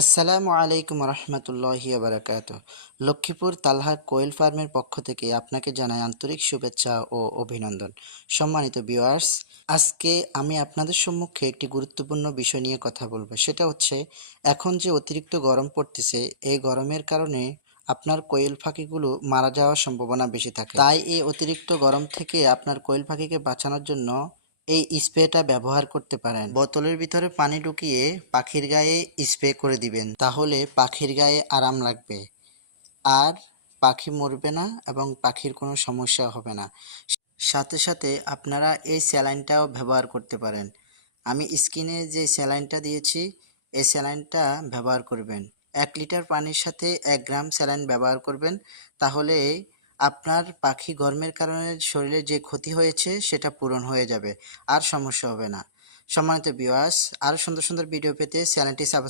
আসসালামু আলাইকুম রহমতুল্লাহি বারাকাত। লক্ষ্মীপুর তালহা কোয়েল ফার্মের পক্ষ থেকে আপনাকে জানাই আন্তরিক শুভেচ্ছা ও অভিনন্দন। সম্মানিত ভিউয়ার্স, আজকে আমি আপনাদের সম্মুখে একটি গুরুত্বপূর্ণ বিষয় নিয়ে কথা বলবো। সেটা হচ্ছে, এখন যে অতিরিক্ত গরম পড়তেছে, এই গরমের কারণে আপনার কোয়েল পাখিগুলো মারা যাওয়ার সম্ভাবনা বেশি থাকে। তাই এই অতিরিক্ত গরম থেকে আপনার কোয়েল পাখিকে বাঁচানোর জন্য এই স্প্রেটা ব্যবহার করতে পারেন। বোতলের ভিতরে পানি ঢুকিয়ে পাখির গায়ে স্প্রে করে দিবেন, তাহলে পাখির গায়ে আরাম লাগবে আর পাখি মরবে না এবং পাখির কোনো সমস্যা হবে না। সাথে সাথে আপনারা এই স্যালাইনটাও ব্যবহার করতে পারেন। আমি স্ক্রিনে যে স্যালাইনটা দিয়েছি, এই স্যালাইনটা ব্যবহার করবেন। 1 লিটার পানির সাথে 1 গ্রাম স্যালাইন ব্যবহার করবেন, তাহলে আপনার পাখি গরমের কারণে শরীরে যে ক্ষতি হয়েছে সেটা পূরণ হয়ে যাবে, আর সমস্যা হবে না। সম্মানিত ভিউয়ার্স, আরও সুন্দর সুন্দর ভিডিও পেতে চ্যানেলটি সাবস্ক্রাইব